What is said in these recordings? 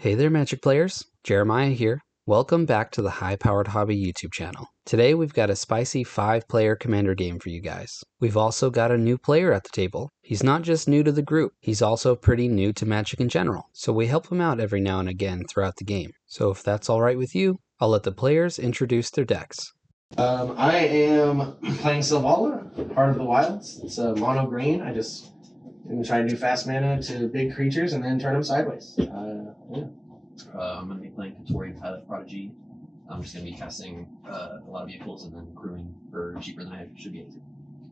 Hey there, Magic players. Jeremiah here. Welcome back to the High Powered Hobby YouTube channel. Today we've got a spicy 5-player Commander game for you guys. We've also got a new player at the table. He's not just new to the group, he's also pretty new to Magic in general. So we help him out every now and again throughout the game. So if that's alright with you, I'll let the players introduce their decks. I am playing Selvala, Heart of the Wilds. It's a mono green. I just try to do fast mana to big creatures and then turn them sideways. I'm going to be playing Kotori, Pilot Prodigy. I'm just going to be casting a lot of vehicles and then crewing for cheaper than I should be able to.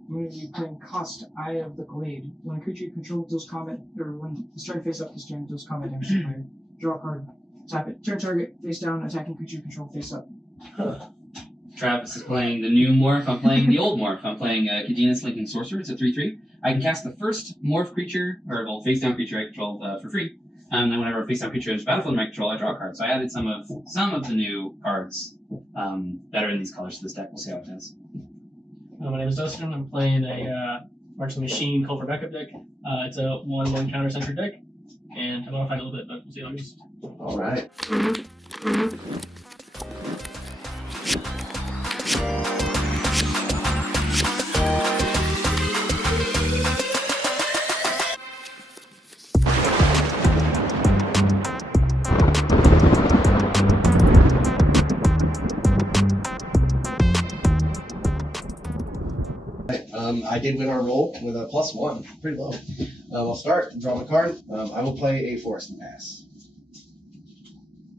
I'm going to be playing Kaust, Eye of the Glade. When a creature you control deals combat, or when it's turn face up, this turn deals combat damage to the player. Draw a card, tap it. Turn target, face down, attacking creature you control face up. Travis is playing the new Morph. I'm playing the old Morph. I'm playing Kadena, Slinking, Sorcerer. It's a 3/3. I can cast the first Morph creature, or face down creature I control for free. And then whenever a face down creature enters battlefield in my control, I draw a card. So I added some of the new cards that are in these colors to this deck. We'll see how it does. My name is Dustin. I'm playing a March the Machine Call for Backup deck. It's a 1/1 counter-centered deck, and I modified a little bit, but we'll see how it goes. All right. I did win our roll with a +1, pretty low. I'll start, draw my card. I will play a Forest and pass.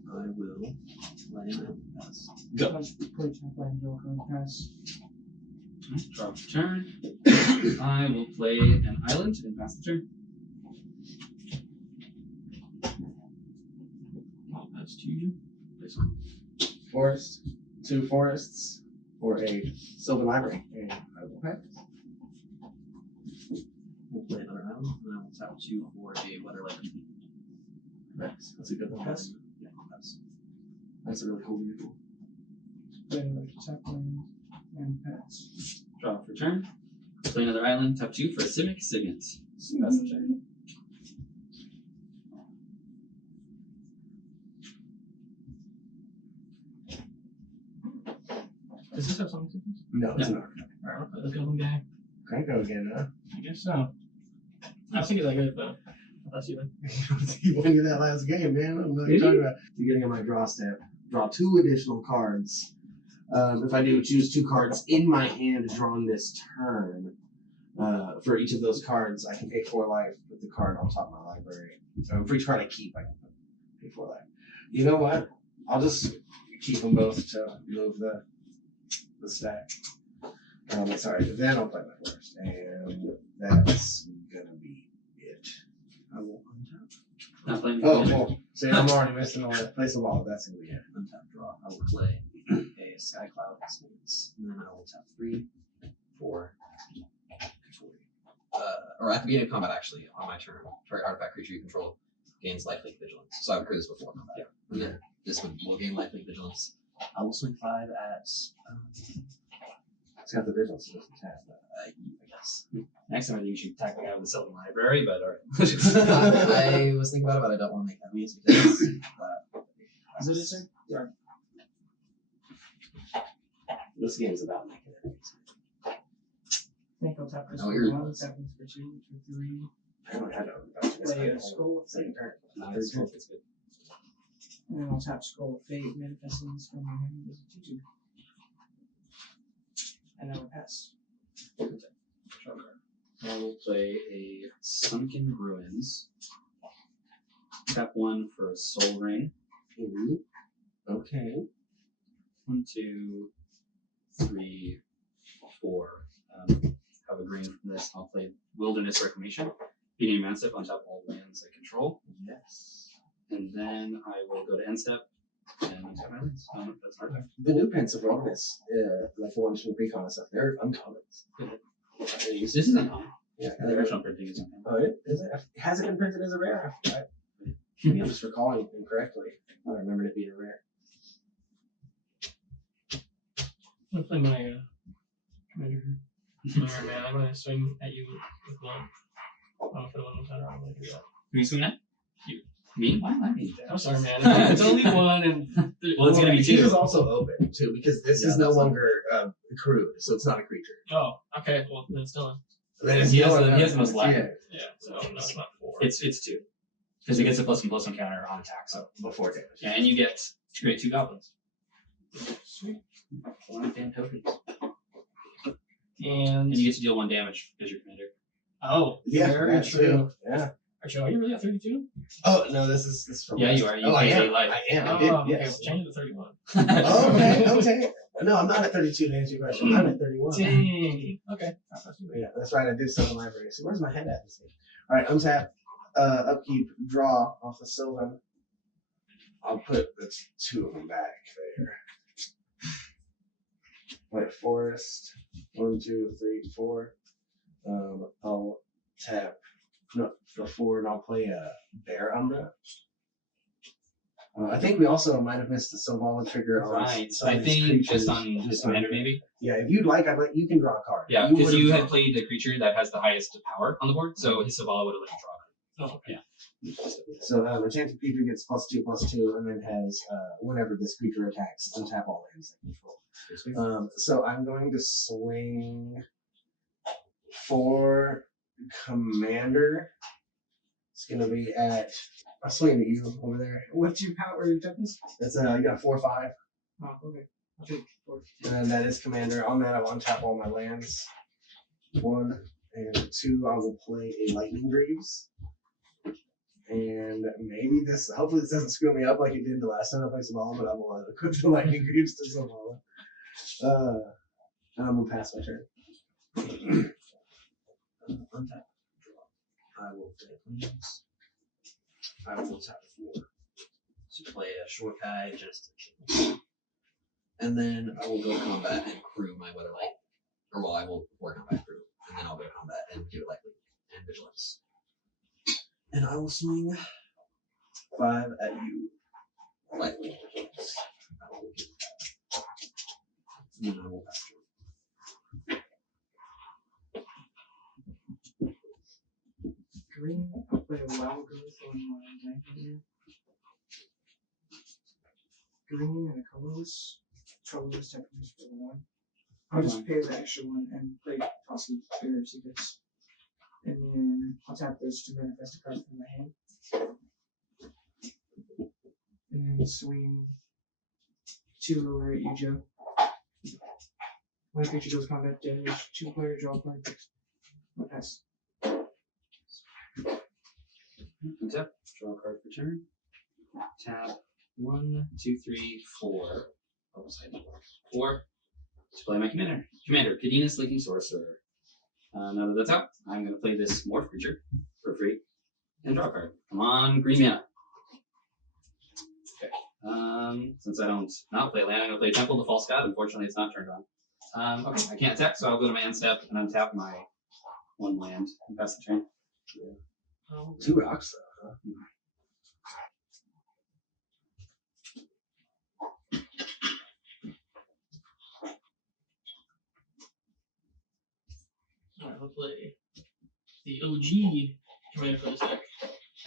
I will let him pass. Play tap land, draw a card, pass. Draw for turn. I will play an island and pass the turn. I'll pass to you. This one. Forest, 2 forests, or a Sylvan Library, and I will pass. We'll play another island, and I will tap 2 for a Weatherlight Complete. Nice. That's a good one. Pass. Yeah, I'll pass. That's a really cool vehicle. Play another tap land, and pass. Draw for turn. Play another island. Tap 2 for a Simic Signet. Pass the turn. Does this have something to do? No, it's No. not. Alright, let's go guy. Can't go again, huh? I guess so. I was thinking that good, but that's you then. He won you that last game, man. I'm not talking about beginning of my draw step. Draw 2 additional cards. If I do choose 2 cards in my hand drawn this turn, for each of those cards, I can pay 4 life with the card on top of my library. For each card I keep, I can pay 4 life. You know what? I'll just keep them both to move the stack. Sorry, then I'll play my first, and that's gonna be it. I will untap. Not playing. Oh, well, see, I'm already missing all that. Place them all. That's gonna be it. Untap draw. I will play a Sky Cloud Experience, and then I will tap 3 for Kotori. Or at the beginning of combat, actually, on my turn, target artifact creature you control gains lifelink vigilance. So I would create this before combat. Yeah. And then this will gain lifelink vigilance. I will swing 5 at. It's got the vigilance, so it doesn't tap. I guess. Next time I think you should tackle the guy with the Sylvan Library, but alright. I was thinking about it, but I don't want to make enemies because. Is it this thing? This game's about making enemies. I think I'll tap this Oh, for you're- 1, tap this for 2, for 3. I don't have to. Play a Scroll of Second Fate. turn. It's good. It's good. And then I'll tap Scroll of Fate, manifesting this from my hand as a 2/2. And I will pass. I will play a Sunken Ruins. Tap 1 for a Soul Ring. Ooh. Okay. 1, 2, 3, 4. Have a green from this. I'll play Wilderness Reclamation. Beginning man step on top of all lands I control. Yes. And then I will go to end step and untap my lands. That's hard. The new Pensive Wilderness, like the ones from Recon and stuff, they're uncommons. This is uncommon. Yeah. The original printing is uncommon. Oh, is it? Has it been printed as a rare? Maybe I'm just recalling it incorrectly. I remembered it being a rare. I'm going to play my commander. Alright, man, I'm going to swing at you with one. For the one with that, I'm going to do that. Can you swing that? You. Me? Why am I being I'm sorry, man. It's only one, and Well, it's gonna be He two. is also open too because this Yeah, is no that's longer crude, so it's not a creature. Oh, okay. Well, then it's done. Then it's He has no- the most life. Yeah, Yeah. So no, it's not 4. It's 2. Because it gets a +1/+1 counter on attack. So before damage. yeah, and you get to create 2 goblins. Sweet. One damn tokens. And And you get to deal 1 damage as your commander. oh, Yeah, very that true. too. Yeah. Actually, are you really at 32? Oh no, this is from. Yeah, you are. You oh, I gain am. 8 life. I am. Oh, I did. okay. Yes. Well, change it to 31. Oh, okay. No, I'm not at 32 to answer your question. I'm at 31. Dang. Okay. Yeah, that's right. I did sell the library. So where's my head at this thing? All right, untap, upkeep, draw off the Sylvan. I'll put the 2 of them back there. Play forest. 1, 2, 3, 4. I'll tap the 4, and I'll play a bear umbra. I think we also might have missed the Selvala trigger on Right. some I of these think creatures. just commander maybe. Yeah, if you'd like, you can draw a card. Yeah, because would've you had drawn- played the creature that has the highest power on the board, so his Selvala would have let you draw it. Oh, okay. So enchanted creature gets +2/+2, and then has whenever this creature attacks, untap all lands that control. So I'm going to swing for commander. It's gonna be at. I'll swing at you over there. What's your power? Your toughness? That's you got 4/5, Oh, okay. I'll take 4. and then that is commander. On that, I'll untap all my lands. 1 and 2. I will play a lightning greaves. And maybe hopefully this doesn't screw me up like it did the last time I played Selvala, but I will equip the lightning greaves to Selvala. And I'm gonna pass my turn. Untap, draw. I will play things. I will tap 4. So play a Shorkai, just and then I will go to combat and crew my Weatherlight. Or well, I will before combat crew, and then I'll go to combat and do lightning and vigilance. And I will swing 5 at you. lightning. And then I will pass turn. Green. I'll play a wild growth on my bank here. Green and a colorless. Colorless techniques for 1. I'll just pay the extra 1 and play Toski Fair Secrets. And then I'll tap those to manifest a card from my hand. And then swing 2 lower at you, Joe. When a creature goes combat damage, 2 player draw a card. I'll pass. Untap, draw a card for turn. Tap 1, 2, 3, 4. Oh, sorry. 4 to play my commander. Commander, Kadena, Slinking, Sorcerer. Now that that's out, I'm going to play this Morph creature for free and draw a card. Come on, green mana. Okay. Since I don't not play land, I'm going to play Temple the False God. Unfortunately, it's not turned on. Okay, I can't attack, so I'll go to my end step and untap my 1 land and pass the turn. Yeah. 2 rocks though, huh? Alright, we'll play the OG commander for this deck.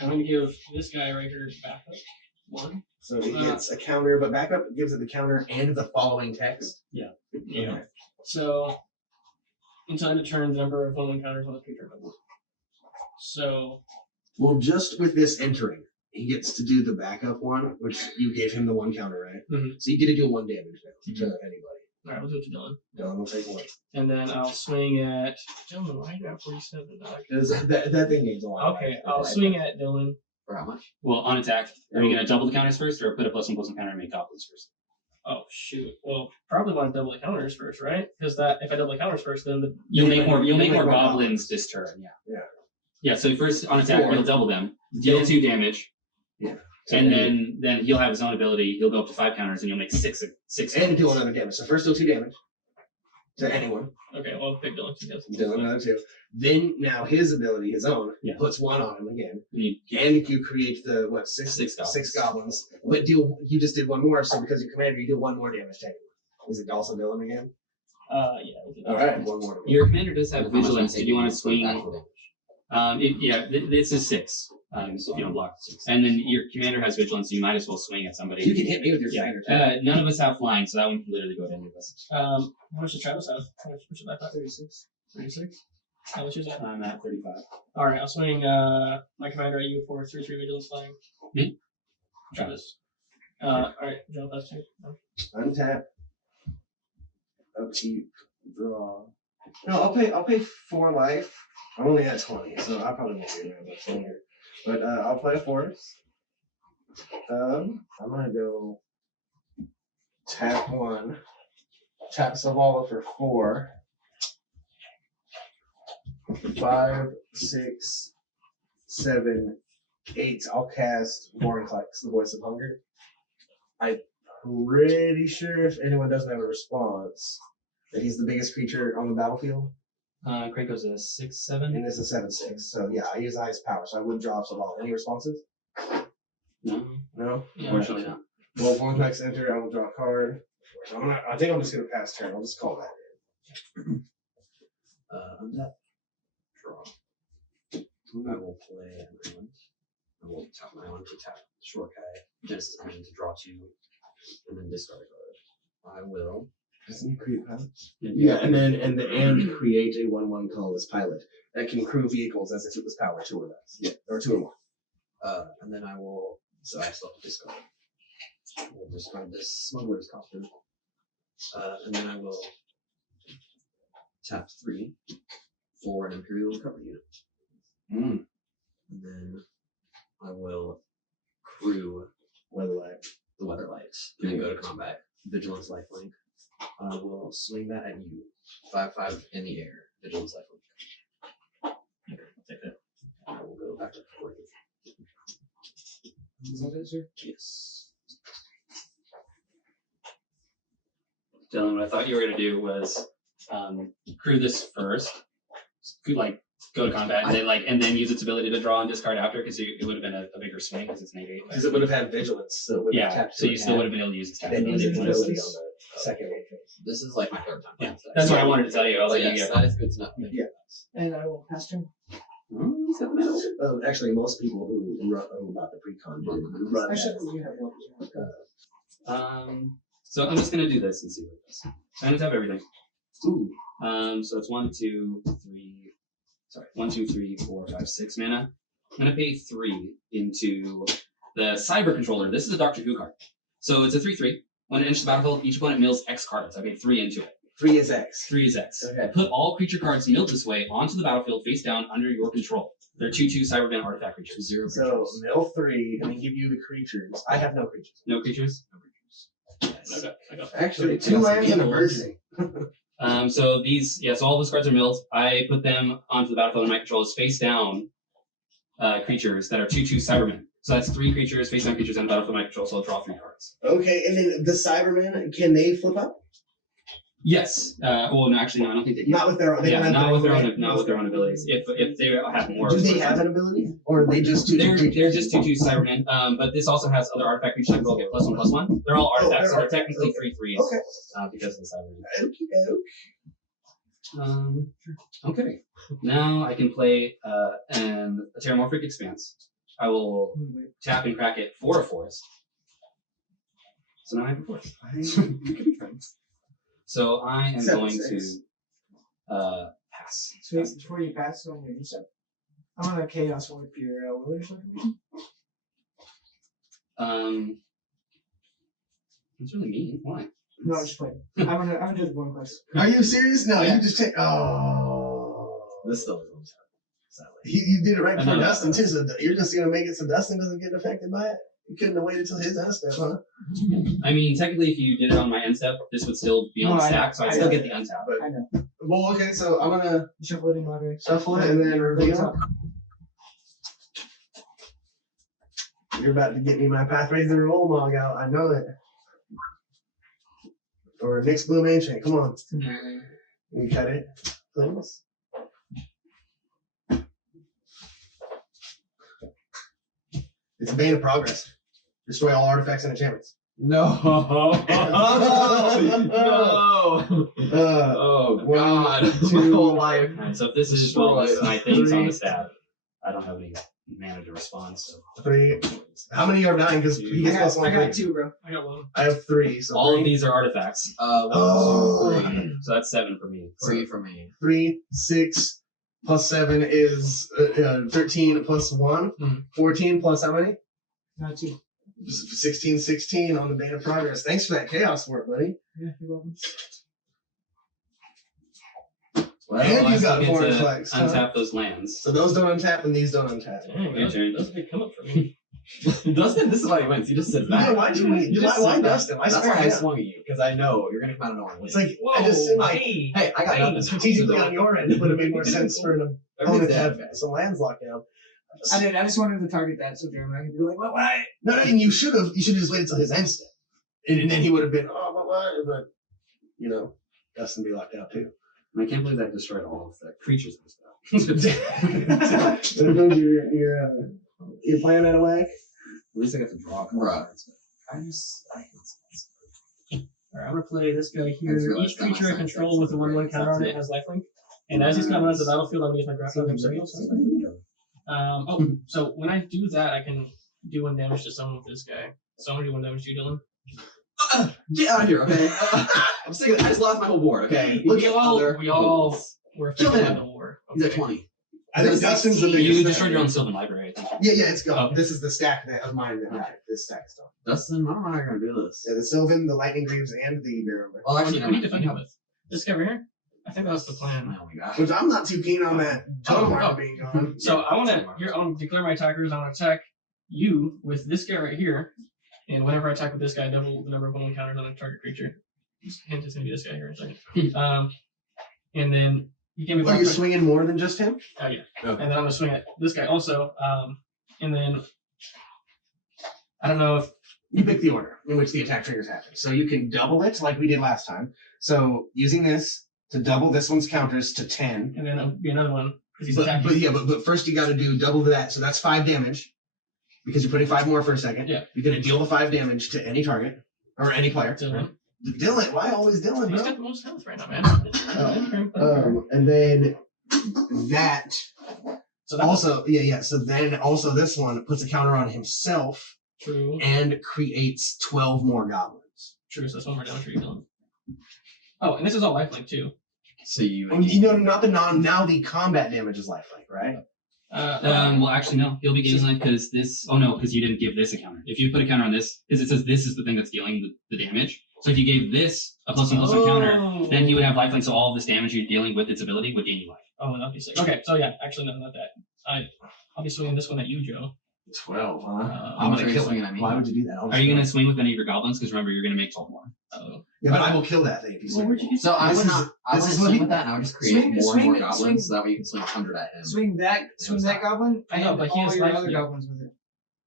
I'm going to give this guy right here backup 1. So it gets a counter, but backup gives it the counter and the following text. Yeah. Okay. So, until end of turn, the number of following counters on the creature on the board. So, Well, just with this entering, he gets to do the backup one, which you gave him the 1 counter, right? Mhm. So you get to deal 1 damage now to anybody. alright, we'll do it to Dylan. Dylan will take 1. And then I'll swing at Dylan. Why do you have 47, dog? Because that thing needs a lot. Okay, I'll swing at Dylan. For how much? Well, on attack, are you going to double the counters first or put a +1/+1 counter and make goblins first? Oh shoot! Well, probably want to double the counters first, right? Because that if I double the counters first, then the You'll make more more goblins this turn, yeah. Yeah. Yeah, so first on attack, 4. you'll double them, deal 2 damage, So and then he'll have his own ability. He'll go up to 5 counters, and you'll make 6 and deal another damage. So first deal 2 damage to anyone. okay, well, pick Dylan because Deal another 2. Then now his ability, his own, Yeah. puts 1 on him again. You- And you create the what 6 6 goblins. 6 goblins. But you just did 1 more. So because you're commander, you deal 1 more damage to anyone. Is it also Dylan again? yeah. We'll do that. All right, 1 more. Your commander does have How much vigilance. I Did you want to take swing? back for damage? It's a 6. So if you don't block, and then your commander has vigilance, so you might as well swing at somebody. You can hit me with your commander. Too. None of us have flying, so that one can literally go to any of us. How much does Travis have? How much should I have? 36. 36? How much is that? I'm at 35. Alright, I'll swing my commander at you for 3/3 vigilance flying. Me? Travis. Alright, jump that's 2. No. Untap. Upkeep. Draw. No, I'll pay 4 life. I'm only at 20, so I probably won't be there much longer. But I'll play a forest. I'm gonna go tap 1. Tap Selvala for 4. 5, 6, 7, 8. I'll cast Vorinclex, the Voice of Hunger. I'm pretty sure if anyone doesn't have a response, that he's the biggest creature on the battlefield. Krako's a 6/7. And this is 7/6. So yeah, I use the highest power, so I would draw Selvala. Any responses? No. No? Yeah, unfortunately not. Well, Vorinclex enter, I will draw a card. I think I'm just gonna pass turn. I'll just call that in. Untap. Draw. I will play an island. I will tap my island to tap short guy. Genesis engine to draw 2, and then discard a card. I will. Doesn't he create pilots? Yeah, and then and create a 1/1 colorless pilot that can crew vehicles as if it was power 2 or less. Yeah, or 2 or more. And then I will. So I still have to discard. I will discard this smuggler's costume. And then I will tap 3 for an Imperial recovery unit. Mm. And then I will crew Weatherlight. the Weatherlight. And then go to combat. Vigilance lifelink. I will swing that at you. 5/5 in the air. Vigilance lifelink. Okay, I'll take that. I will go back to 40. Is that it, sir? Yes. Dylan, what I thought you were going to do was crew this first, like go to combat, and then use its ability to draw and discard after, because it would have been a bigger swing because it's -8. Because it would have had vigilance, so it would have Yeah, tapped so you still would have been able to use its and then use its ability. ability on the second phase. This is like my 3rd time. Yeah, that's what I wanted to tell you. I was like, yes, that is good to know. Yeah. And I will pass turn. he's got the medal. Actually, most people who bought the pre-con run Actually, that. you have one. So I'm just going to do this and see what it does. I'm going to tap everything. Ooh. So it's 1, 2, 3. Sorry, 1, 2, 3, 4, 5, 6 mana. I'm going to pay 3 into the Cyber Controller. This is a Doctor Who card. So it's a 3/3. When it enters the battlefield, each opponent mills X cards. I paid 3 into it. 3 is X. 3 is X. Okay. Put all creature cards milled this way onto the battlefield face down under your control. They're 2/2 Cyberman artifact creatures. 0 So creatures. mill 3 and then give you the creatures. I have no creatures. No creatures? No creatures. Yes. I got Actually, So 2 it's lands and a eagles. burgeoning. So these, so all those cards are milled. I put them onto the battlefield, and my control is face down creatures that are 2/2 Cybermen. So that's 3 creatures, face down creatures on the battlefield, my control, so I'll draw 3 cards. Okay, and then the Cybermen, can they flip up? Yes. Well, no, actually, no, I don't think they can. Not with their own. They don't Yeah, have not with their own, right? not with their own abilities. If they have more, Do they have an ability, or are they just 2 They're creatures? just 2/2 Cybermen. But this also has other artifact creatures that will get +1/+1. They're all artifacts, so they're technically 3/3s Okay. because of the Cybermen. Okey-doke. Okay. Now I can play a Terramorphic Expanse. I will tap and crack it for a forest. So now I have a forest. We could be friends. So I am 7/6. going to pass. So before you pass on your stuff, I'm gonna chaos warp your Wilderness Reclamation. That's really mean. Why? No, I'm just playing. I'm gonna do the one quest. Are you serious? No, Yeah. you just take. Oh. This still is sadly. You did it right before No. Dustin, too, so you're just going to make it so Dustin doesn't get affected by it? You couldn't have waited till his end step, huh? I mean, technically, if you did it on my end step, this would still be on No, the I stack, know. so I'd I still know. get the untap. But, I know. well, okay, so I'm going to Shuffle it in moderate. shuffle it and then reveal. You're about to get me my Pathrazor Roll Mog out. I know it. Or Nick's Blue Ancient. Come on. Can you cut it, please? It's a Bane of Progress. Destroy all artifacts and enchantments. No. Oh God. My whole life. Alright, so if this is Destroy my things on the three. stack, I don't have any mana to respond. So 3. How many are dying? Because he gets plus 1. I got 2, bro. I got 1. I have 3. So all 3. of these are artifacts. 1, 2, 3. So that's 7 for me. 3 for me. 3, 6 plus 7 is 13 plus 1. 14 plus how many? Not 2. 16 on the Bane of Progress. Thanks for that chaos work, buddy. Yeah, you're welcome. And you got get 4 to reflex. Huh? untap those lands. So those don't untap and these don't untap. Dang, Your turn. that's a big come up for me. Dustin, this is why he wins. He just sits back. Yeah, why'd you win? You just Why sit back. Dustin? Why That's swung why I him? swung at you, because I know you're going to come out of nowhere and win. It's like, Whoa, I just seem like, hey, hey, I got nothing. strategically So on your end, it would have made more sense for an opponent to have some lands locked down. I did. I just wanted to target that so Jeremiah could be like, what? No, and you should have just waited till his end step. And then he would have been, oh, what? But, you know, Dustin be locked out too. I can't believe that destroyed all of the creatures and stuff. You're playing that away? At least I got to draw a couple Right. cards. Alright, I'm gonna play this guy I here. just realized Each that my creature I sign control says with a 1/1 it's counter on it not has lifelink. And as he's coming onto the battlefield, I'm gonna use my draft on signal. So when I do that, I can do 1 damage to someone with this guy. So I'm gonna do 1 damage to you, Dylan. Get out of here, okay? I'm sick of it. I just lost my whole board, okay? We all were Kill affected by him. the war. He's at 20. I think Dustin's the biggest. You destroyed your own Sylvan Library, I think. Yeah, it's gone. Okay. This is the stack of mine that died. This stack is done. Dustin, I don't know how you're going to do this. Yeah, the Sylvan, the Lightning Greaves, and the Barrow. Well, What actually, do you need to defend him with? This guy right here? I think that was the plan. Oh my gosh. Which I'm not too keen on that totem armor being gone. So I wanna declare my attackers. I wanna attack you with this guy right here. And whenever I attack with this guy, double the number of 1/1 counters on a target creature. Just hint it's gonna be this guy here in a second. And then you give me Well, you're swinging more than just him? Oh yeah. Okay. And then I'm gonna swing at this guy also. And then I don't know if You pick the order in which the attack triggers happen. So you can double it like we did last time. So using this to double this one's counters to 10. and then it'll be another one because he's attacking. But first you got to do double that. So that's 5 damage because you're putting 5 more for a second. Yeah. You're going to deal the 5 damage to any target or any player. Dylan. Dylan, why always Dylan? He's Bro? got the most health right now, man. And then that So that also, So then also this one puts a counter on himself true. and creates 12 more goblins. True. So that's 1 more damage for you, Dylan. Oh, and this is all lifelink too. So you. Not the now the combat damage is lifelink, right? Well, actually, no. He'll be gaining life because this. Oh no, because you didn't give this a counter. If you put a counter on this, because it says this is the thing that's dealing the damage. So if you gave this a +1/+1 counter, then he would have lifelink. So all of this damage you're dealing with its ability would gain you life. Oh, that'd be sick. Okay, so yeah, actually, no, not that. I'll be swinging this one at you, Joe. 12, huh? How I'm much gonna are you kill swinging it. at me? Why would you do that? Are you going to swing with any of your goblins? Because remember, you're going to make 12 more. Oh. Yeah, but I will kill that thing if you swing. So I This would is- not. I this wouldn't is what swing he- with that, and I would just create Swing- more and more swing- goblins, swing- so that way you can swing 100 at him. Swing that goblin, I know, and but he all has your life other link. goblins with it.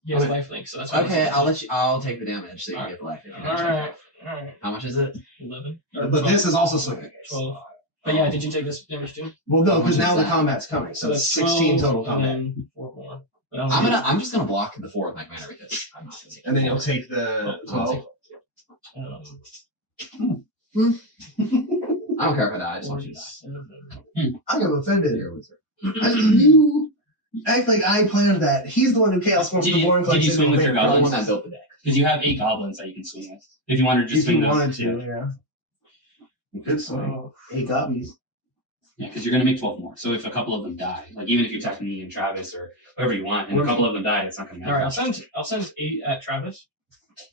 He has Okay. lifelink, so that's why. Okay, I'll let you. I'll take the damage so you can Alright. get the life. Alright. How much is it? 11. But this is also swinging. 12. But yeah, did you take this damage too? Well, no, because How much now is the that? combat's coming, so it's that's 16 12, total combat. And then 4 more. But I'm just gonna block the 4 with my commander because I'm not gonna take it. And then you'll take the 12. I don't care if I die. I just want you to die. I am offended. You're a loser. You act like I planned that. He's the one who chaos forced Did the you- Warren did you Collection. swing with your I'm the goblins? one that built the deck. Because you have 8 goblins that you can swing with. If you wanted to just If swing you those. wanted to, yeah. You could swing. 8 copies. Yeah, because you're going to make 12 more. So if a couple of them die, like even if you attack me and Travis or whoever you want, and a couple of them die, it's not going to matter. Alright, I'll send 8 at Travis.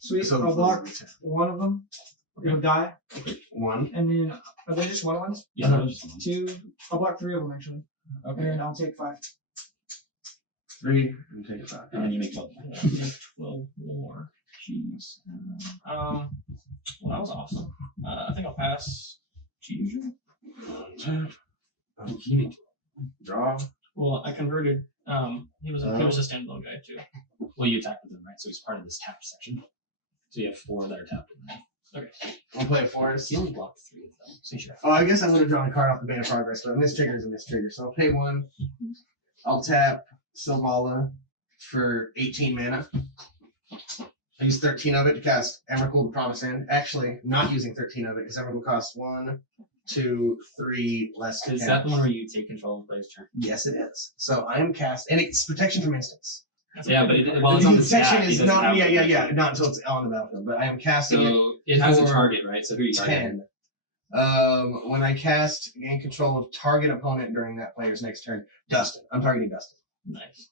Sweet. So I'll block one of them. You'll die, 1. and then are they just one ones? Yeah, that was just one. 2. I'll block 3 of them actually, and Okay. then I'll take 5. 3, and take it back. And then you make 12 more. Yeah, make 12 more. Jeez. Well, that was awesome. I think I'll pass to you, Joe. Draw. Well, I converted. He was a standalone guy too. Well, you attack with him, right? So he's part of this tapped section. So you have 4 that are tapped in there. Okay. I'll play a forest. He only blocked 3 of them. So you should have Oh, I guess I would have drawn a card off the Bane of Progress, but a mistrigger is a mistrigger. So I'll pay 1. I'll tap Selvala for 18 mana. I use 13 of it to cast Emrakul the Promised End. Actually, not using 13 of it because Emrakul costs 1, 2, 3 less. To Is cast. that the one where you take control of the player's turn? Yes, it is. So I am cast, and it's protection from instants. Yeah, but while it's on the protection stat, is it doesn't not. have Yeah, protection. not until it's on the battlefield. But I am casting it. So it has a for target, right? So who are you targeting? 10. When I cast, gain control of target opponent during that player's next turn. Dustin. I'm targeting Dustin. Nice.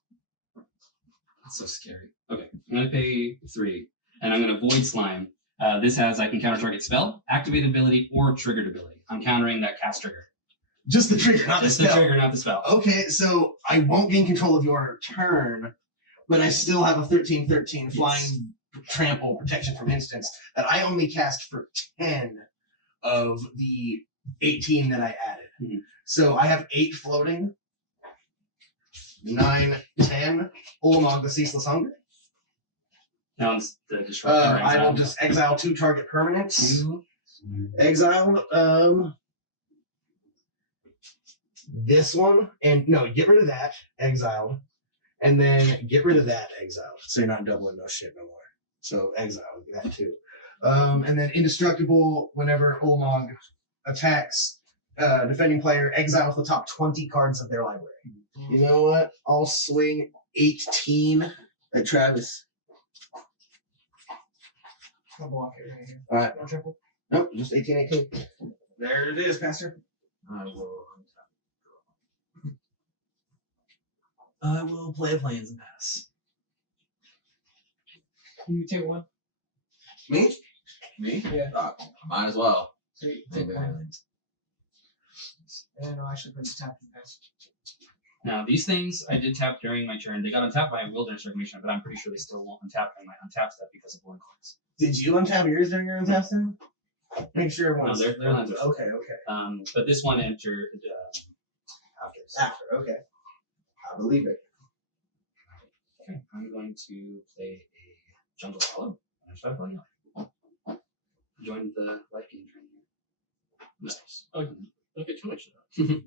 That's so scary. Okay, I'm gonna pay 3, and I'm gonna void slime. This has I can counter target spell, activated ability, or triggered ability. I'm countering that cast trigger. Just the trigger, not Just the spell. the trigger, not the spell. Okay, so I won't gain control of your turn, but I still have a 13/13 flying trample protection from instants that I only cast for 10 of the 18 that I added. Mm-hmm. So I have 8 floating. 9, 10. Ulamog, the Ceaseless Hunger. Now it's the destruction. I will just exile 2 target permanents. Exile this one, and no, get rid of that, exiled, and then get rid of that, exiled. So you're not doubling no shit no more. So exile, that too. And then indestructible whenever Ulamog attacks defending player, exiles the top 20 cards of their library. You know what? I'll swing 18 at Travis. I'll block it right here. Alright. No triple. Nope, just 18. There it is, Pastor. I will play a Plains and pass. You take 1. Me? Me? Yeah. Might as well. So you Take take my 1. islands. And then I'll actually put the tap and pass. Now these things I did tap during my turn. They got untapped by a Wilderness Recognition, but I'm pretty sure they still won't untap in my untap step because of Blink Claws. Did you untap yours during your untap turn? Make sure No, everyone's... they're not. Okay. But this one entered after. So. After, okay. I believe it. Okay, I'm going to play a Jungle Hollow. And start playing it. Join the life gain turn here. Nice. Oh, don't get too much of that.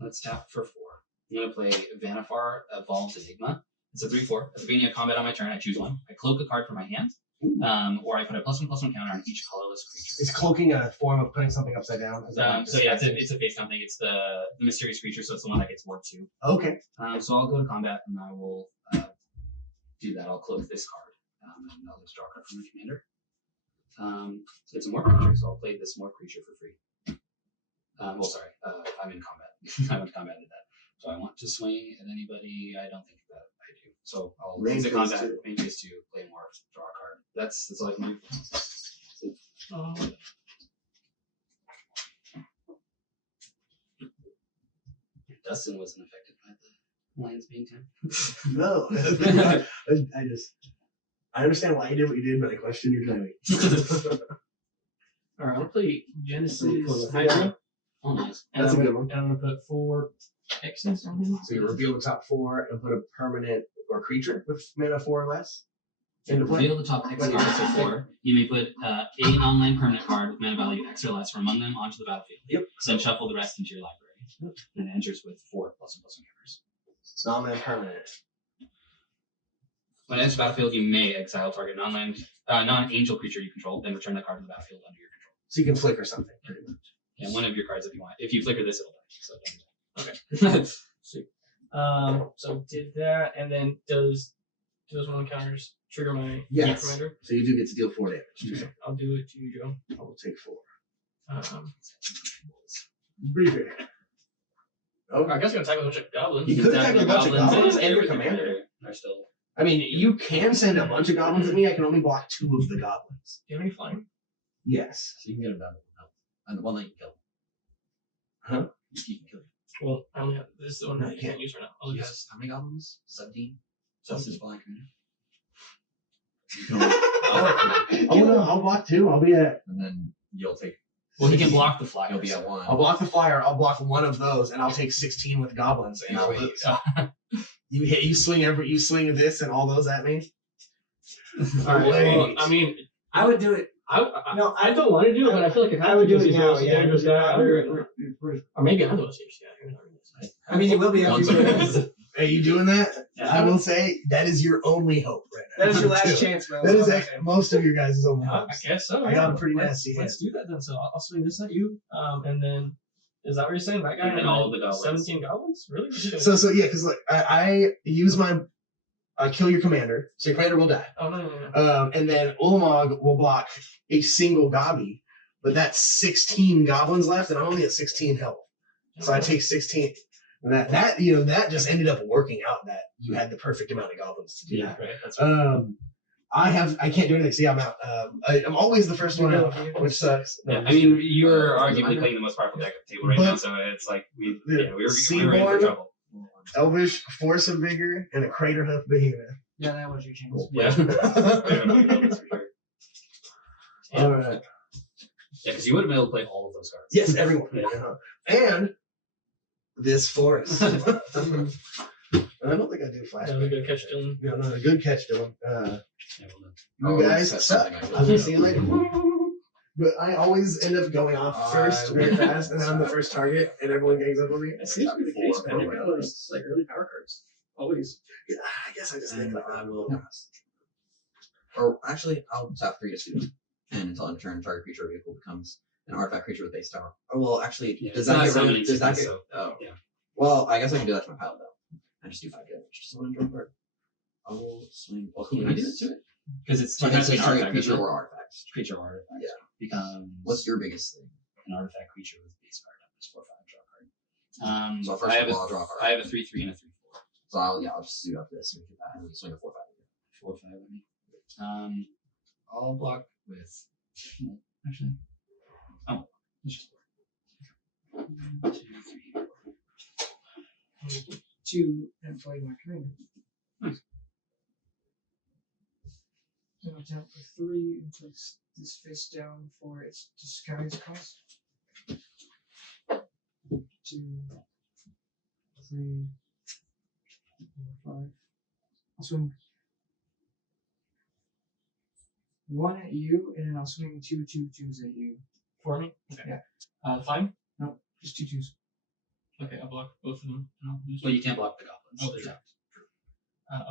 Let's tap for 4. I'm going to play Vanifar Evolved Enigma. It's a 3/4. At the beginning of combat on my turn, I choose one. I cloak a card from my hand, or I put a +1/+1 counter on each colorless creature. Is cloaking a form of putting something upside down? Is that So yeah, it's a face down thing. It's the mysterious creature, so it's the one that gets ward 2. Okay. So I'll go to combat and I will do that. I'll cloak this card, and I'll just draw a card from the commander. So it's a Morph creature, so I'll play this Morph creature for free. I'm in combat. I went to combat at that. So I want to swing at anybody. I don't think that I do. So I'll exit combat, main phase 2, play Morph, draw a card. That's all I can do. So, Dustin wasn't affected by the lions being tamed. No. I understand why you did what you did, but I question your timing. Alright, I'm gonna play Genesis Cool. Hydra. Oh, nice. That's a good one. And I'm gonna put 4 X's on him. So you reveal the top 4 and put a permanent or creature with mana 4 or less into play. Reveal the top X cards to 4. You may put a non-land permanent card with mana value X or less from among them onto the battlefield. Yep. Then shuffle the rest into your library. And it enters with 4 +1/+1 counters. It's non-land permanent. When it enters the battlefield, you may exile target non-angel creature you control, then return that card to the battlefield under your control. So you can flicker something, pretty much. Yeah, one of your cards if you want. If you flicker this, it'll die. So don't do that. Okay. Sweet. So did that, and then does one of the counters trigger my Yes. commander? So you do get to deal 4 damage. Okay. I'll do it to you, Joe. I will take 4. Briefing. Oh, I guess I'm gonna attack with a bunch of goblins. You could attack with a bunch of goblins and your everything commander. are still. I mean, you can send a bunch of goblins at me. I can only block 2 of the goblins. Do you have any flying? Yes. So you can get him down to 1 health. And the one that you kill. Huh? You can kill him. Well, I only have this is the one No, that you you can't. can't use right now. I'll use Yes. How many goblins? 17. So That's his flying commander. Oh no, I'll block 2. I'll be at. And then you'll take. Well, he can block the flyer. You'll be at 1. I'll block the flyer. I'll block 1 of those, and I'll take 16 with goblins, and I'll lose. You swing this and all those at me. Alright, well, I mean, I would do it. no, I don't want to do it, but I feel like if I would do it now. Yeah, Yeah. or maybe I'm the most serious guy. I mean, you will be after you do it. Are you doing that? Yeah. I will say that is your only hope right now. That is your last chance, bro. That is actually most of your guys' only hope. I guess so. I got a pretty nasty hit. Let's do that then. So I'll swing this at you, and then is that what you're saying? That guy And then all the goblins. 17 goblins? Really? So yeah, because like I use my kill your commander, so your commander will die. Oh no. And then Ulamog will block a single gobby, but that's 16 goblins left, and I'm only at 16 health. So I take 16. And that just ended up working out that you had the perfect amount of goblins to do that. Right. That's right. I can't do anything. See, I'm out. I'm always the first one out, which sucks. Yeah, I mean, you're arguably playing the most powerful deck at the table right now, so it's like we were in for trouble. Elvish, Force of Vigor, and a Craterhoof Behemoth. Yeah, that was your chance. Yeah. All right. Yeah, because you would have been able to play all of those cards. Yes, everyone. And this forest. I don't think I do flashback. That was a good catch, Dylan. Yeah, no, a good catch, Dylan. Yeah, well done. You guys suck. I'll see you later. But I always end up going off first very fast, and I'm the first target, and everyone gangs up on me. That seems to be the case, man. Every other is like early power cards. Always. Yeah, I guess I just think And like I that. will pass. Or actually, I'll tap 3 to suit. And until end of turn, target creature or vehicle becomes an artifact creature with base tower. Oh, well, actually, Yeah, does it's that not get rid summoning of, does that get, so, oh. yeah. Well, I guess I can do that to my pilot, though. I just do 5 damage. Just one draw card. I will swing. Well, who can I do this to it? Because it's I can say an target artifact, creature isn't it? or artifacts. Creature or artifact. Yeah. Becomes What's your biggest thing? an artifact creature with base card up is 4/5 draw card. So first I have of all, I'll draw a card. I have a 3/3 and a 3/4. So I'll just suit up this and do that, and then swing a 4/5. 4/5 I mean. I'll block with actually. Oh, it's just 1, 2, 3, 4. 2 and play my commander. Nice. Then I'll tap for 3 and place this face down for its disguise cost. 2, 3, 4, 5. I'll swing 1 at you, and then I'll swing 2 2/2s at you. For me? Okay. Yeah. Fine? No, just 2 2s. Okay, I'll block both of them. And I'll lose Well, you can't block the goblins. Oh, They're sure. trapped.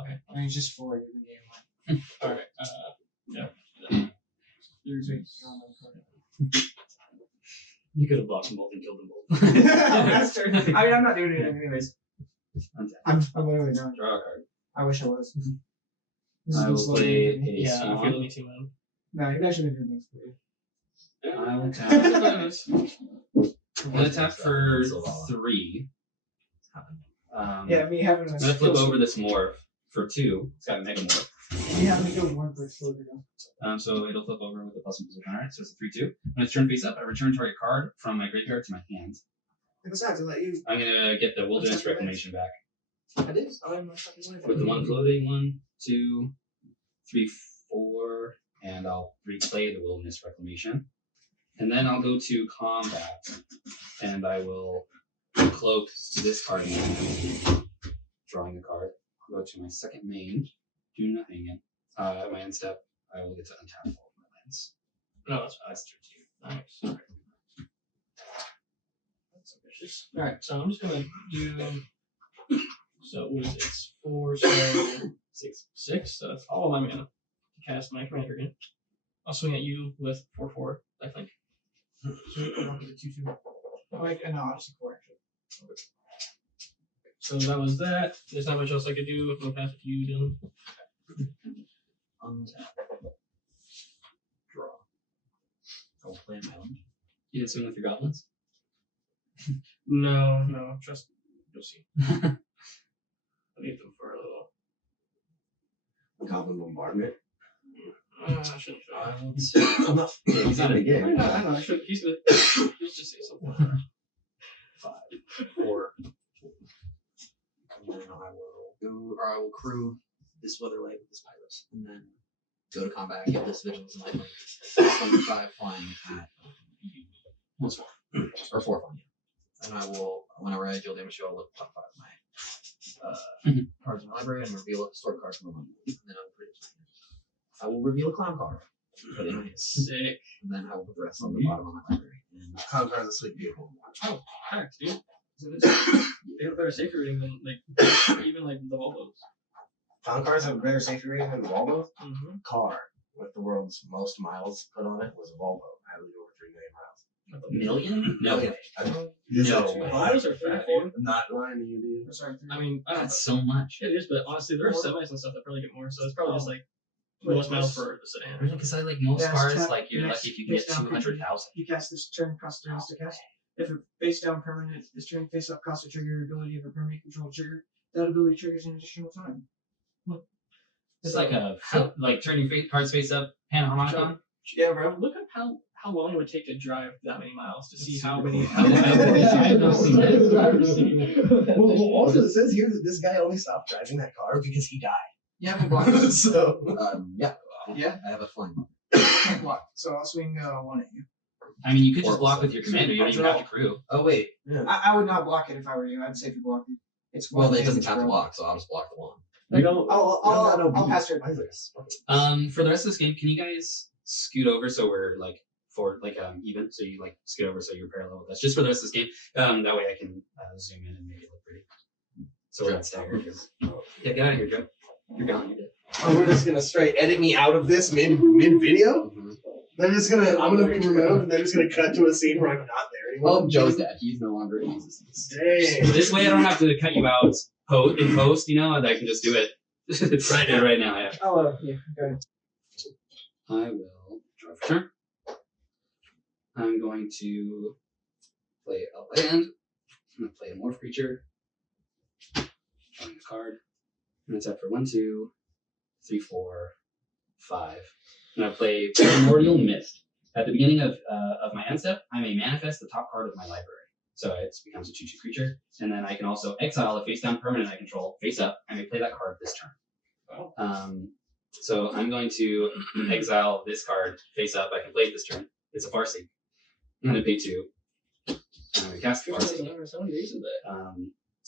okay. I mean, just 4 in the game. Alright. There's a draw another card. You could have blocked them both and killed them both. That's true. I mean, I'm not doing it anyways. I'm literally not. Draw a card. I wish I was. This is I gonna will slow play down. a Yeah, I swan. feel me too, man. No, you guys should have done things for you. I will tap. Yeah, I'm gonna tap for Selvala. 3. Yeah, me having I'm gonna flip over this morph for 2. It's got a mega morph. Me having to go 1 for explode ago. So it'll flip over with a plus 1 position. Alright, so it's a 3/2. When it's turn face up, I return target card from my graveyard to my hand. And besides, I let you. I'm gonna get the Wilderness Reclamation back. I did. I'm not fucking doing With the 1 floating, 1, 2, 3, 4, and I'll replay the Wilderness Reclamation. And then I'll go to combat, and I will cloak this card again, drawing the card. I'll go to my second main, do nothing again. At my end step, I will get to untap all of my lands. No, that's fine. That's turn 2. Nice. That's ambitious. Alright, so I'm just gonna do. So what is it? It's 4, so 6. So that's all of my mana to cast my commander again. I'll swing at you with 4/4, I think. So I'll get a 2 2. Like, no, I'll just 4 actually. So that was that. There's not much else I could do. I'm gonna pass it to you, Dylan. Untap. Draw. I will play an island. You didn't swing with your goblins? No, trust me. You'll see. I need them for a little. Goblin Bombardment. I shouldn't. I'm not. He's not in the I game. know. I should. He's gonna. Let's just say something. 5, 4. And then I will crew this Weatherlight with this pilot, and then go to combat, get this Vigilance and Lifelink. 25 flying at you. What's 4? Or 4 flying. And I will, whenever I deal damage, I'll look top 5 of my cards in the library and reveal a stored card from the one. And then I will reveal a clown card. Put it in my hand. Sick. And then I will put the rest on the bottom of my library. And Clown card is a sweet vehicle. Oh, thanks, dude. They have a better safety rating than even the Volvos. Town cars have a better safety rating than the Volvo. Mm-hmm. Car with the world's most miles put on it was a Volvo. I lived over 3 million miles. Million? No way. No way. Volvos are fat, dude. I'm not lying to you, dude. Sorry. I mean, I don't know. That's so much. It is, but honestly, there are semis and stuff that probably get more, so it's probably just most miles for the sedan. Because I like most Yeah, cars, tap you're next, lucky if you can get face down, 200,000. You cast this turn, cost 3 to cast. If a face down permanent is turning face up, cost to trigger your ability of a permanent control trigger. That ability triggers an additional time. It's like turning cards face up, Panharmonicon. Yeah, bro. Look up how long it would take to drive that many miles to see how many. I've not seen that. Well, also it says here that this guy only stopped driving that car because he died. You haven't blocked. So Yeah. Yeah? I have a flying one. Can't block. So I'll swing 1 at you. I mean, you could just block with your commander. You don't even have to crew. Oh, wait. I would not block it if I were you. I'd say if you block it. It's Well, one it doesn't damage have to roll. block, so I'll just block the one. I'll pass your For the rest of this game, can you guys scoot over so we're forward, even? So you scoot over so you're parallel with us, just for the rest of this game. That way I can zoom in and make it look pretty. So we're not staggered. Yeah, get out of here, Joe. You're gone. You're dead. Oh, we're just gonna straight edit me out of this mid video. Mm-hmm. I'm gonna be removed, and they're just gonna cut to a scene where I'm not there anymore. Well, Joe's dead. He's no longer in existence. Dang. This way I don't have to cut you out in post, and I can just do it right now. Yeah. Oh, yeah. Go ahead. I will draw for turn. I'm going to play a land. I'm going to play a morph creature. Drawing a card. I'm going to tap for 1, 2, 3, 4, 5. I'm going to play Primordial Mist. At the beginning of my end step, I may manifest the top card of my library. So it becomes a 2/2 creature. And then I can also exile a face down permanent I control face up. I may play that card this turn. Wow. So I'm going to exile this card face up. I can play it this turn. It's a Farsi. I'm going to pay 2. I'm going to cast Farsi.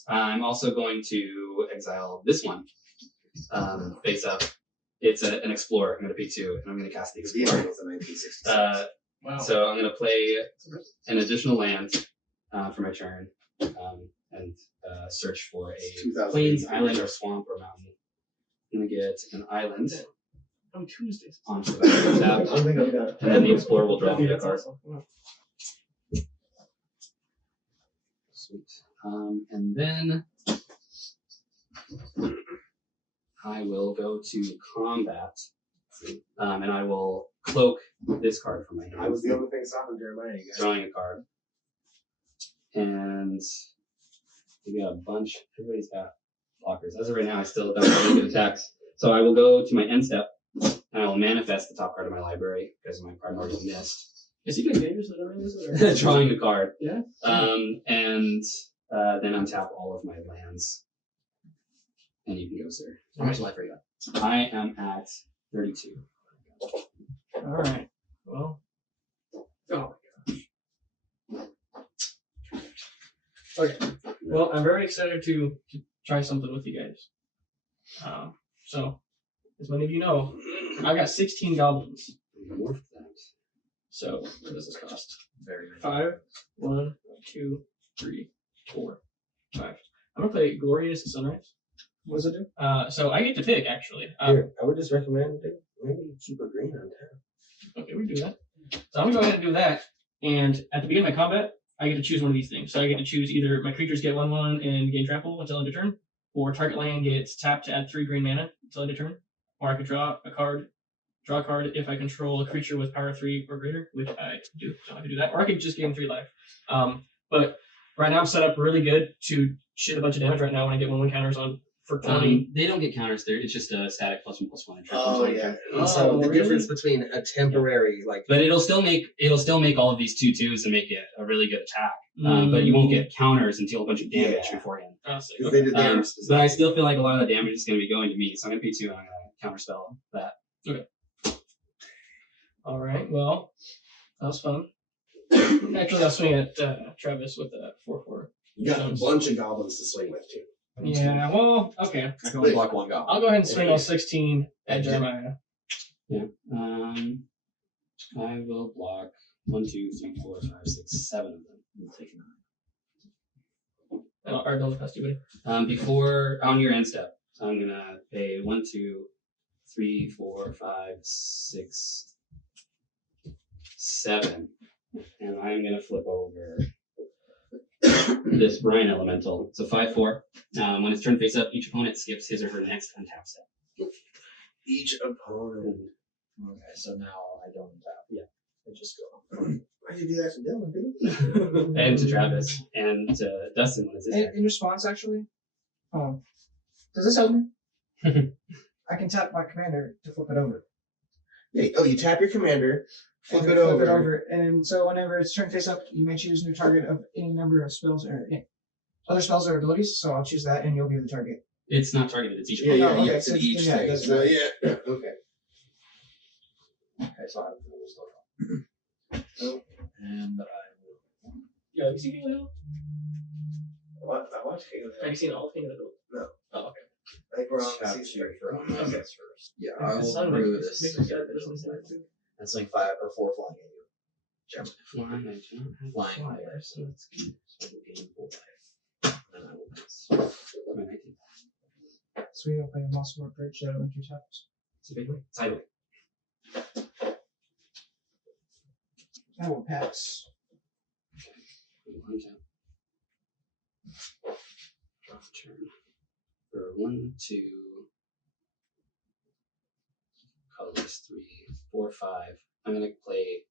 I'm also going to exile this one face up. It's an Explorer. I'm going to pay 2, and I'm going to cast the Explorer. Wow. So I'm going to play an additional land for my turn and search for a plains, island, or swamp or mountain. I'm going to get an island On Tuesdays. onto the tap, and then the Explorer will draw me a card. Sweet. And then I will go to combat, and I will cloak this card from my hand. I was the only thing stopping Jeremiah. You guys. Drawing a card. And we got a bunch. Everybody's got blockers. As of right now, I still don't have any good attacks. So I will go to my end step, and I will manifest the top card of my library because my Primordial Mist. Is he getting dangerous with everything? Drawing a card. Yeah. And then untap all of my lands. And you can go, sir. How much life are you at? I am at 32. All right. Well. Oh my gosh. Okay. Well, I'm very excited to try something with you guys. So, as many of you know, I got 16 goblins. Morph that. So, what does this cost? Very many. 5. 1, 2, 3, 4, 5. I'm gonna play Glorious Sunrise. What does it do? So I get to pick actually. Here, I would just recommend maybe keep a green on tap. Okay, we do that. So I'm gonna go ahead and do that. And at the beginning of my combat, I get to choose one of these things. So I get to choose either my creatures get 1/1 and gain trample until end of turn, or target land gets tapped to add 3 green mana until end of turn, or I could draw a card if I control a creature with power 3 or greater, which I do. So I can do that, or I could just gain 3 life. But right now I'm set up really good to shit a bunch of damage right now when I get 1/1 counters on for 20. They don't get counters there. It's just a static +1/+1. Oh yeah. Oh, So the really? difference between a temporary But it'll still make all of these 2/2s and make it a really good attack. But you won't get counters until a bunch of damage Yeah. beforehand. because they did damage. But I still feel like a lot of the damage is going to be going to me, so I'm going to pay 2 and I'm going to counterspell that. All right. Well, that was fun. Actually, I'll swing at Travis with a 4/4. You got a bunch of goblins to swing with too. Yeah. Well, okay. I can only block one goblin. I'll go ahead and swing all 16 at Jeremiah. Yeah. I will block 1, 2, 3, 4, 5, 6, 7 of them. I'm taking Or don't cost you, Before on your end step, so I'm gonna pay 1, 2, 3, 4, 5, 6, 7, and I'm gonna flip over this Brine Elemental. It's a 5/4. When it's turned face up, each opponent skips his or her next untap step. Each opponent. Okay, so now I don't tap. Yeah. I just go. Why'd you do that to Dylan, dude? And to Travis and to Dustin when it's his turn. In response, actually, does this help me? I can tap my commander to flip it over. Yeah, oh, you tap your commander, flip And it then over. And so whenever it's turned face up, you may choose a new target of any number of spells or other spells or abilities. So I'll choose that, and you'll be the target. It's not targeted, it's each Yeah, opponent. yeah, okay, yeah. so It's each yeah, it thing. does So, that. yeah. Okay. Okay, so I will still go. And I will. Yeah, have you seen King of the Hill? What? I watched King of the Have Hill. you seen all of King of the Hill? No. Oh, okay. I think we're on Tap season 3. for Okay. first. Yeah, And I the will sun brew makes this. me sad that it's only 7. And swing 5 or 4 flying at you. Flying, I do not have Flying flyer, fire. so that's good. So we'll gain 4 life. And I will miss. My 19. So we will play a Moss More Bridge that will taps. It's a big one. Tidal. I will pass. One tap. Draw the turn. For 1, 2. Colors 3, 4, 5. I'm gonna play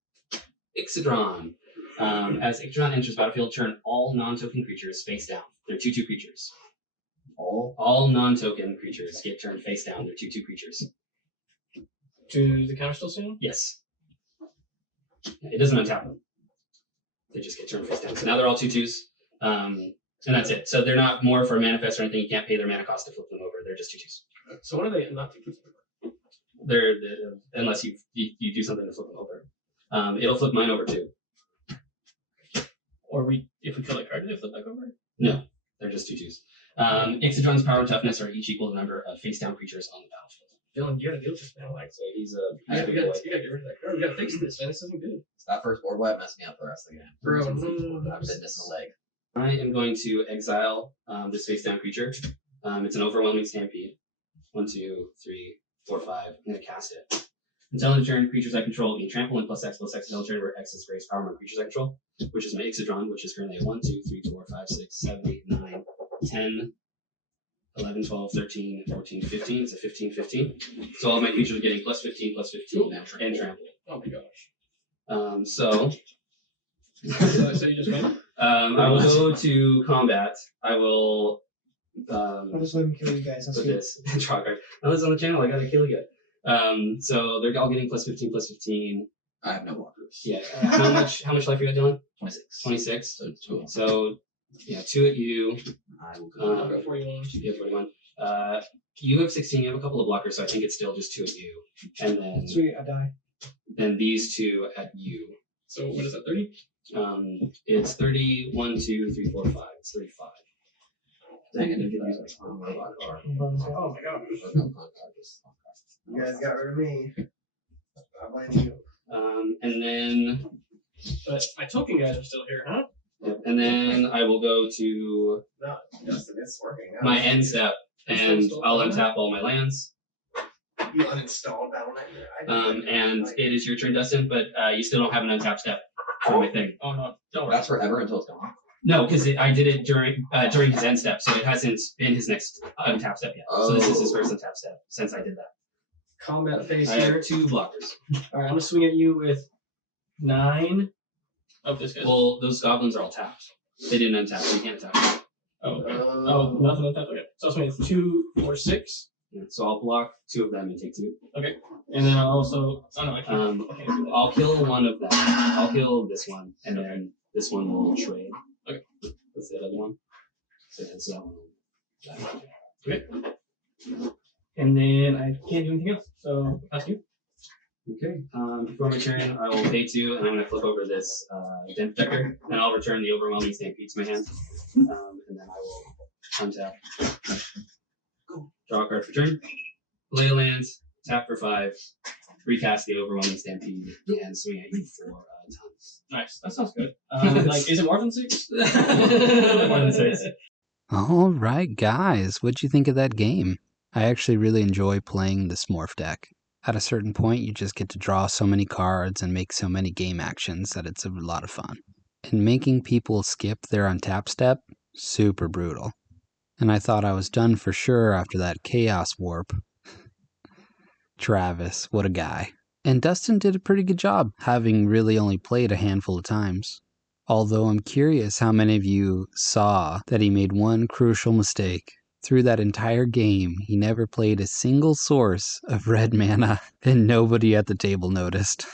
Ixodron. As Ixodron enters battlefield, turn all non-token creatures face down. They're 2/2 creatures. All non-token creatures get turned face down. They're 2/2 creatures. Do the counter still soon? Yes. It doesn't untap them. They just get turned face down. So now they're all 2/2s. And that's it. So they're not more for a manifest or anything. You can't pay their mana cost to flip them over. They're just 2/2s. So what are they not to keep? They're unless you do something to flip them over. It'll flip mine over too. Or if we kill a card, do they flip back over? No, they're just 2/2s. Ixodron's power and toughness are each equal to the number of face down creatures on the battlefield. Dylan, you gotta deal with this now. Like, So he's a you gotta get rid of that card. We gotta fix this, man. This isn't good. That first board wipe messed me up the rest of the game. Bro, I've been missing a leg. I am going to exile this face down creature. It's an overwhelming stampede. 1, 2, 3, 4, 5. I'm going to cast it. Until end of turn, creatures I control gain trample and +X until turn where X is greatest power among creatures I control, which is my Ixodron, which is currently a 1, 2, 3, 4, 5, 6, 7, 8, 9, 10, 11, 12, 13, 14, 15. It's a 15/15. So all my creatures are getting +15, +15, and trample. Oh my gosh. So So you just win? I will go to combat. I will I'll just let him kill you guys. That's put good. this draw card. Now this is on the channel. I gotta kill you. So they're all getting +15, +15. I have no blockers. Yeah. How much life you got, Dylan? 26. 26. So 2 of them. So yeah, 2 at you. I will I'll go. go 41. You have 41. You have 16. You have a couple of blockers, so I think it's still just 2 at you. And then Sweet, I die. these 2 at you. So what is that, 30? It's 30, 1, 2, 3, 4, 5. It's 35. Dang it, if you use my blocker. Oh my gosh. You guys got rid of me. I blame you. And then But my token guys are still here, huh? and then I will go to No, Dustin, it's working. my end step, and I'll untap all my lands. You uninstalled Battle Nightmare. And it is your turn, Dustin, but you still don't have an untap step for my thing. Oh no, don't worry. That's forever until it's gone. No, because I did it during his end step, so it hasn't been his next untap step yet. So this is his first untap step since I did that. Combat phase I here. have 2 blockers. Alright, I'm gonna swing at you with 9 of this guy. Well, those goblins are all tapped. They didn't untap, so you can't attack them. Oh, okay. Oh, nothing like that. Okay. So I'll swing with 2, 4, 6. Yeah, so I'll block 2 of them and take 2. And then I'll also. Oh no, I can't. Um, I can't do that. I'll kill one of them. I'll kill this one, and then this one will trade. Okay. What's the other one? So that's that one. Okay. And then I can't do anything else. So pass you. Okay. Before my turn, I will pay 2, and I'm going to flip over this Den Protector, and I'll return the Overwhelming Stampede to my hand. And then I will untap. Draw a card for turn. Play a land, tap for 5, recast the Overwhelming Stampede, and swing at you for tons. Nice. That sounds good. Like, is it more than 6? More than 6. All right, guys, what'd you think of that game? I actually really enjoy playing this Morph deck. At a certain point, you just get to draw so many cards and make so many game actions that it's a lot of fun. And making people skip their untap step, super brutal. And I thought I was done for sure after that Chaos Warp. Travis, what a guy. And Dustin did a pretty good job, having really only played a handful of times. Although I'm curious how many of you saw that he made one crucial mistake. Through that entire game, he never played a single source of red mana, and nobody at the table noticed.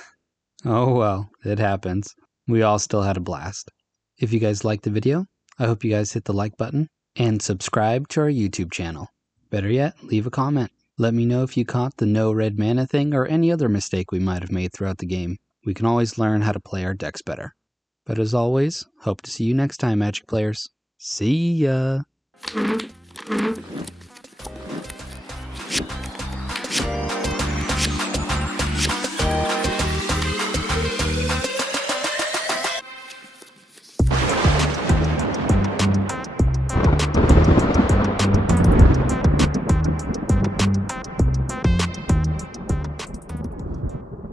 Oh well, it happens. We all still had a blast. If you guys liked the video, I hope you guys hit the like button and subscribe to our YouTube channel. Better yet, leave a comment. Let me know if you caught the no red mana thing or any other mistake we might have made throughout the game. We can always learn how to play our decks better. But as always, hope to see you next time, Magic players. See ya!